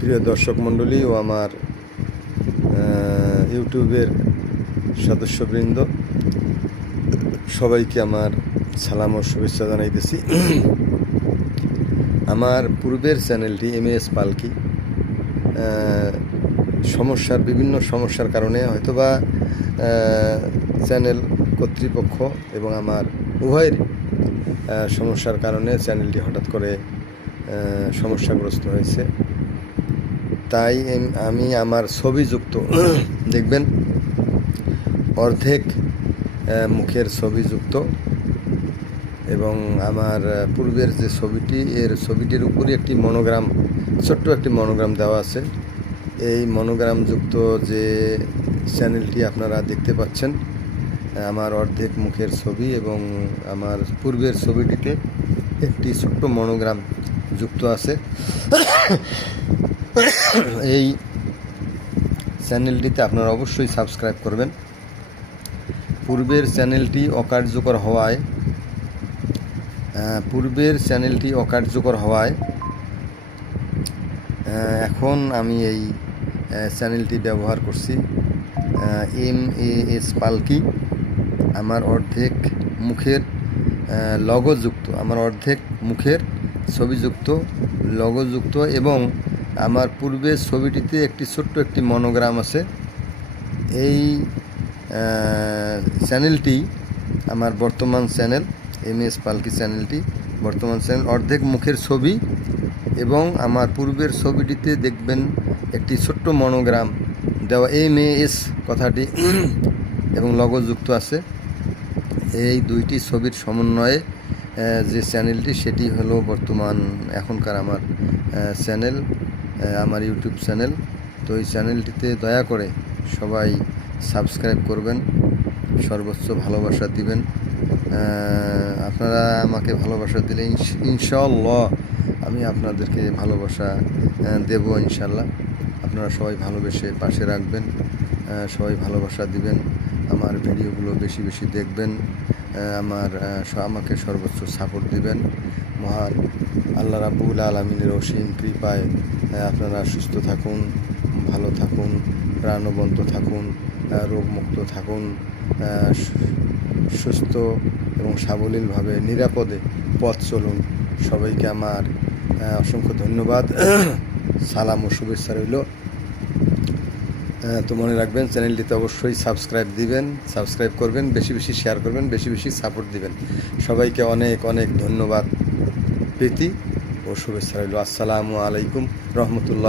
প্রিয় দর্শক মণ্ডলী ও আমার ইউটিউবের সদস্যবৃন্দ, সবাইকে আমার সালাম ও শুভেচ্ছা জানাইতেছি। আমার পূর্বের চ্যানেলটি MAS পালকি বিভিন্ন সমস্যার কারণে হয়তোবা চ্যানেল কর্তৃপক্ষ এবং আমার উভয়ের সমস্যার কারণে চ্যানেলটি হঠাৎ করে সমস্যাগ্রস্ত হয়েছে। তাই আমি আমার ছবিযুক্ত দেখবেন, অর্ধেক মুখের ছবিযুক্ত এবং আমার পূর্বের যে ছবিটির উপরে একটি মনোগ্রাম, ছোট্ট একটি মনোগ্রাম দেওয়া আছে। এই মনোগ্রামযুক্ত যে চ্যানেলটি আপনারা দেখতে পাচ্ছেন, আমার অর্ধেক মুখের ছবি এবং আমার পূর্বের ছবিটিতে একটি ছোট্ট মনোগ্রাম যুক্ত আছে। এই চ্যানেলটিতে আপনারা অবশ্যই সাবস্ক্রাইব করবেন। পূর্বের চ্যানেলটি অকার্যকর হওয়ায় এখন আমি এই চ্যানেলটি ব্যবহার করছি। MAS পালকি আমার অর্ধেক মুখের লগোযুক্ত, আমার অর্ধেক মুখের ছবিযুক্ত, লগোযুক্ত এবং আমার পূর্বের ছবিটিতে একটি ছোট্ট একটি মনোগ্রাম আছে। এই চ্যানেলটি আমার বর্তমান চ্যানেল, MAS পালকি চ্যানেলটি বর্তমান চ্যানেল। অর্ধেক মুখের ছবি এবং আমার পূর্বের ছবিটিতে দেখবেন একটি ছোট্ট মনোগ্রাম দেওয়া, MAS কথাটি এবং লগোযুক্ত আছে। এই দুইটি ছবির সমন্বয়ে যে চ্যানেলটি, সেটি হলো বর্তমান এখনকার আমার চ্যানেল, আমার ইউটিউব চ্যানেল। তো এই চ্যানেলটিতে দয়া করে সবাই সাবস্ক্রাইব করবেন, সর্বোচ্চ ভালোবাসা দিবেন। আপনারা আমাকে ভালোবাসা দিলে ইনশাআল্লাহ আমি আপনাদেরকে ভালোবাসা দেব ইনশাআল্লাহ। আপনারা সবাই ভালোবেসে পাশে রাখবেন, সবাই ভালোবাসা দিবেন, আমার ভিডিওগুলো বেশি বেশি দেখবেন, আমাকে সর্বোচ্চ সাপোর্ট দিবেন। মহান আল্লাহ রাব্বুল আলামিনের অসীম কৃপায় আপনারা সুস্থ থাকুন, ভালো থাকুন, প্রাণবন্ত থাকুন, রোগমুক্ত থাকুন, সুস্থ এবং সাবলীলভাবে নিরাপদে পথ চলুন। সবাইকে আমার অসংখ্য ধন্যবাদ, সালাম ও শুভেচ্ছা রইল। তো মনে রাখবেন, চ্যানেলটিতে অবশ্যই সাবস্ক্রাইব করবেন, বেশি বেশি শেয়ার করবেন, বেশি বেশি সাপোর্ট দিবেন। সবাইকে অনেক অনেক ধন্যবাদ, প্রীতি ও শুভেচ্ছা রইল। আসসালামু আলাইকুম রহমতুল্লাহ।